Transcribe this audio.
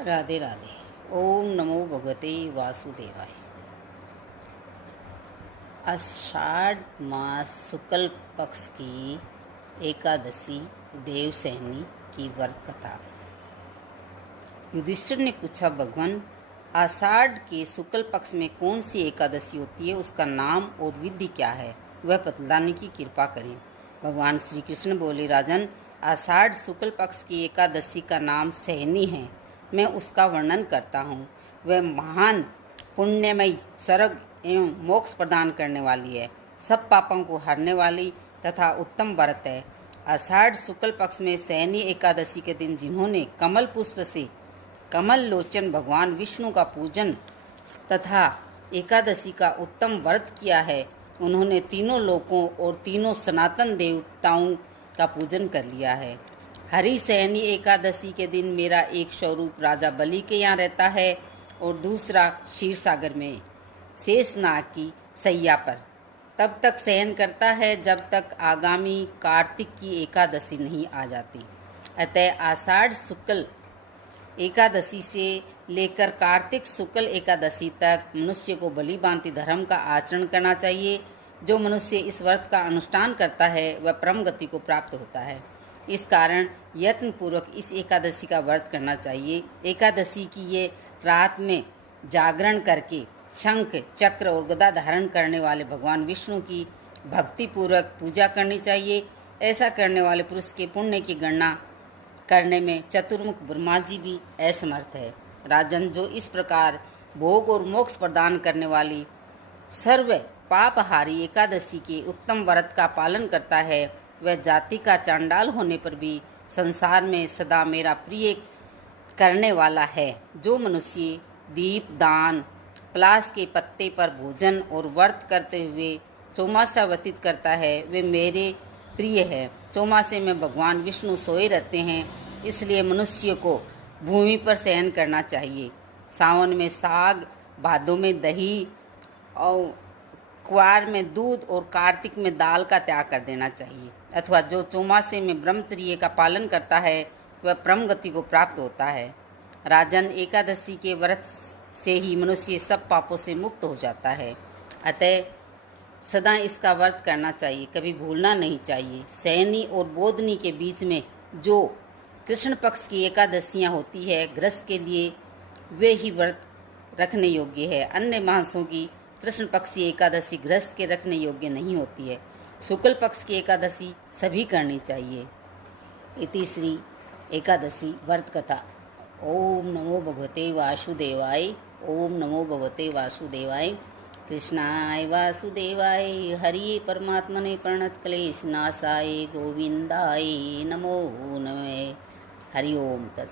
राधे राधे। ओम नमो भगवते वासुदेवाय। आषाढ़ मास शुक्ल पक्ष की एकादशी देवसैनी की व्रत कथा। युधिष्ठिर ने पूछा, भगवान, आषाढ़ के शुक्ल पक्ष में कौन सी एकादशी होती है, उसका नाम और विधि क्या है, वह बतलाने की कृपा करें। भगवान श्री कृष्ण बोले, राजन, आषाढ़ शुक्ल पक्ष की एकादशी का नाम सहनी है। मैं उसका वर्णन करता हूँ। वह महान पुण्यमयी, स्वर्ग एवं मोक्ष प्रदान करने वाली है, सब पापों को हरने वाली तथा उत्तम व्रत है। आषाढ़ शुक्ल पक्ष में सहनी एकादशी के दिन जिन्होंने कमल पुष्प से कमल लोचन भगवान विष्णु का पूजन तथा एकादशी का उत्तम व्रत किया है, उन्होंने तीनों लोकों और तीनों सनातन देवताओं का पूजन कर लिया है। हरि सहनी एकादशी के दिन मेरा एक स्वरूप राजा बलि के यहाँ रहता है और दूसरा क्षीर सागर में शेषनाग की सैया पर तब तक शयन करता है जब तक आगामी कार्तिक की एकादशी नहीं आ जाती। अतः आषाढ़ शुक्ल एकादशी से लेकर कार्तिक शुक्ल एकादशी तक मनुष्य को बलि भांति धर्म का आचरण करना चाहिए। जो मनुष्य इस व्रत का अनुष्ठान करता है वह परम गति को प्राप्त होता है। इस कारण यत्नपूर्वक इस एकादशी का व्रत करना चाहिए। एकादशी की ये रात में जागरण करके शंख, चक्र और गदा धारण करने वाले भगवान विष्णु की भक्तिपूर्वक पूजा करनी चाहिए। ऐसा करने वाले पुरुष के पुण्य की गणना करने में चतुर्मुख ब्रह्मा जी भी असमर्थ है। राजन, जो इस प्रकार भोग और मोक्ष प्रदान करने वाली सर्व पापहारी एकादशी के उत्तम व्रत का पालन करता है, वह जाति का चांडाल होने पर भी संसार में सदा मेरा प्रिय करने वाला है। जो मनुष्य दीप दान, पलाश के पत्ते पर भोजन और व्रत करते हुए चौमासा व्यतीत करता है, वे मेरे प्रिय है। चौमासे में भगवान विष्णु सोए रहते हैं, इसलिए मनुष्य को भूमि पर शयन करना चाहिए। सावन में साग, भादों में दही और कुआर में दूध और कार्तिक में दाल का त्याग कर देना चाहिए। अथवा जो चौमासे में ब्रह्मचर्य का पालन करता है वह परम गति को प्राप्त होता है। राजन, एकादशी के व्रत से ही मनुष्य सब पापों से मुक्त हो जाता है। अतः सदा इसका व्रत करना चाहिए, कभी भूलना नहीं चाहिए। शयनी और बोधनी के बीच में जो कृष्ण पक्ष की एकादशियाँ होती है, गृहस्थ के लिए वे ही व्रत रखने योग्य है। अन्य मासों की कृष्ण पक्ष की एकादशी गृहस्थ के रखने योग्य नहीं होती है। शुक्ल पक्ष की एकादशी सभी करनी चाहिए। इति श्री एकादशी व्रत कथा। ओम नमो भगवते वासुदेवाय। ओम नमो भगवते वासुदेवाय। कृष्णाय वासुदेवाय हरिये परमात्मने प्रणत क्लेश नाशाय गोविंदाय नमो नमः। हरि ओम तत्सत्।